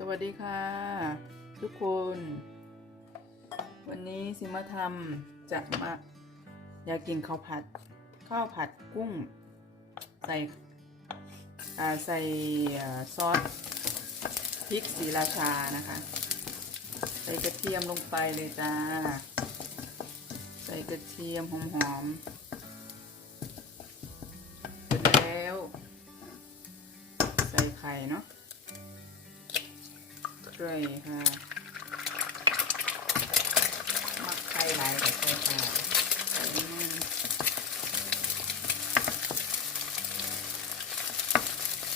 สวัสดีค่ะ ทุกคน วันนี้สิมาทำจะมาอยากกินข้าวผัดข้าวผัดกุ้ง ใส่ใส่ซอสพริกสีราชานะคะ ใส่กระเทียมลงไปเลยจ้า ใส่กระเทียมหอมๆเสร็จแล้ว ใส่ไข่เนาะ ไข่ค่ะมักไข่หลายกับไข่ค่ะใส่นิดนึง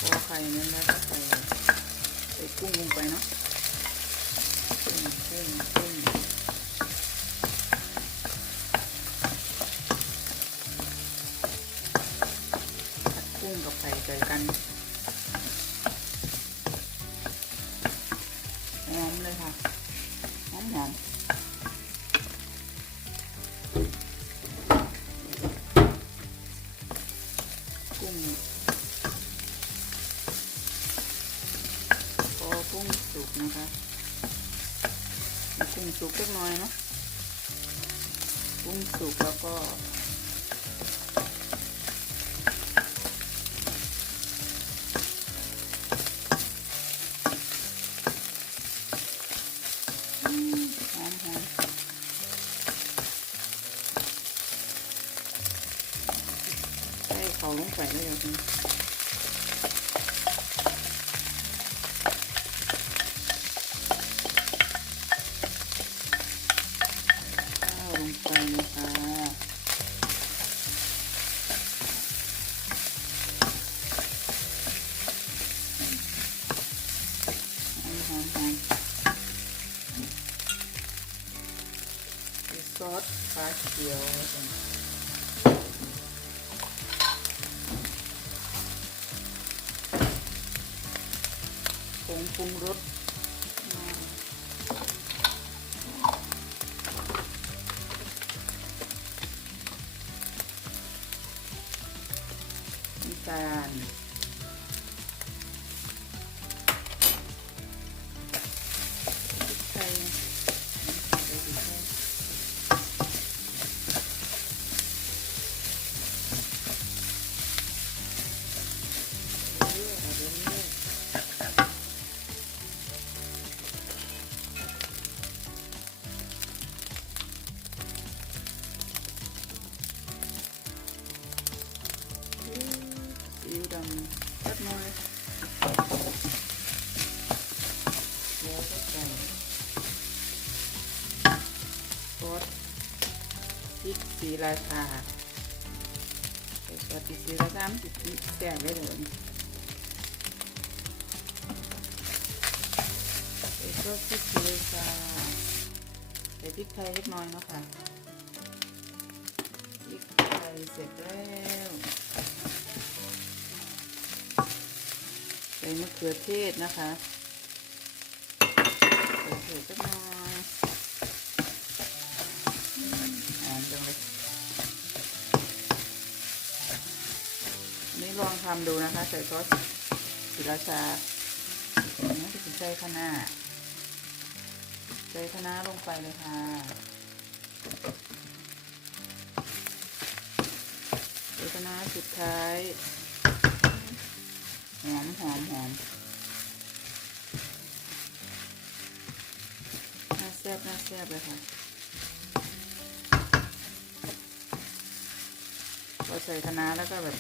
พอไข่นั้นแล้วก็ใส่ใส่กุ้งลงไปเนาะกุ้งกุ้งกุ้งผัดกุ้งกับไข่ใส่กัน อมเลยค่ะหอมหอมกุ้งพอกุ้งสุกนะคะกุ้งสุกเล็กน้อยเนาะกุ้งสุกแล้วก็ อืมห อมหอมใส่เขาลงไปเลยอะคุณข้าวลงไปนะคะหอมหอมหอม ซอสฟ้าเขียวผงปรุงรสน้ำตาล สีราชาใส่ซอสพริกสีราชามันจะแซ่บได้เลยใส่ซอสพริกสีราชาใส่พริกไทยเล็กน้อยเนาะค่ะพริกไทยเสร็จแล้วใส่มะเขือเทศนะคะใส่เผือสักหน่อยอืมหอมจังเลยอันนี่ ลองทำดูนะคะ ใส่ซอสศิราชาอันนี้จะใส่คะน้าใส่คะน้าลงไปเลยค่ะใส่คะน้าสุดท้าย หอมหอมหอมน่าแซ่บน่าแซ่บเลยค่ะพอใส่คะน้าแล้วก็แบบ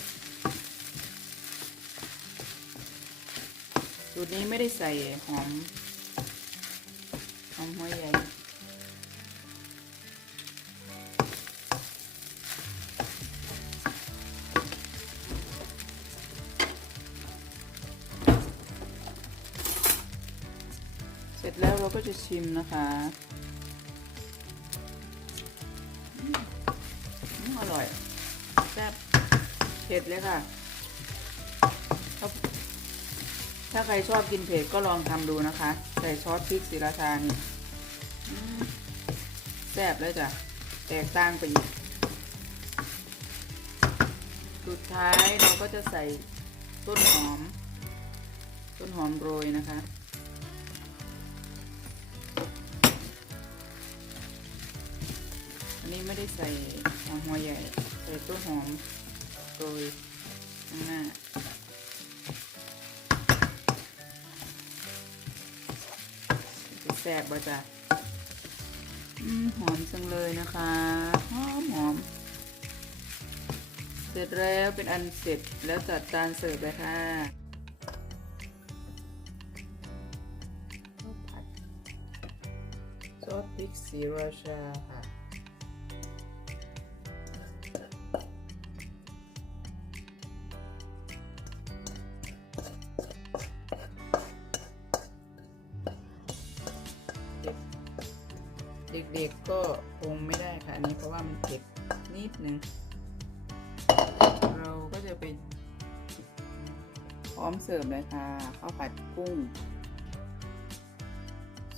สูตรนี้ไม่ได้ใส่หอมหอมหัวใหญ่เสร็จแล้วเราก็จะชิมนะคะอืมอืมอร่อยแซ่บเผ็ดเลยค่ะ ถ้าใครชอบกินเผ็ดก็ลองทำดูนะคะ ใส่ซอสพริกศิราชานี่แซ่บเลยจ้ะ แตกต่างไปอีก สุดท้ายเราก็จะใส่ต้นหอม ต้นหอมโรยนะคะอันนี้ไม่ได้ใส่หัวใหญ่ ใส่ต้นหอมโรยข้างหน้า แสบบ่จ้ะหอมจังเลยนะคะหอมหอม เสร็จแล้วเป็นอันเสร็จแล้วจัดจานเสิร์ฟเลยค่ะซอสพริกสีราชาค่ะ เด็กๆก็คงไม่ได้ค่ะอันนี้เพราะว่ามันเผ็ดนิดนึง เราก็จะไปพร้อมเสิร์ฟเลยค่ะข้าวผัดกุ้ง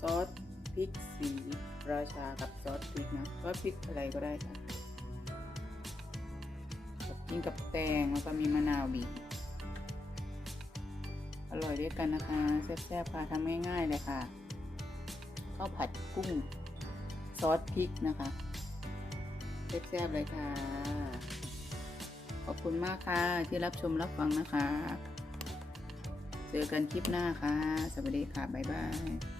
ซอสพริกสีราชากับซอสพริกนะซอสพริกอะไรก็ได้ค่ะกินกับแตงแล้วก็มีมะนาวบีบอร่อยด้วยกันนะคะแซ่บๆค่ะทำง่ายๆเลยค่ะข้าวผัดกุ้ง ซอสพริกนะคะแซ่บๆเลยค่ะ ขอบคุณมากค่ะ ที่รับชมรับฟังนะคะ เจอกันคลิปหน้าค่ะ สวัสดีค่ะ บ๊ายบาย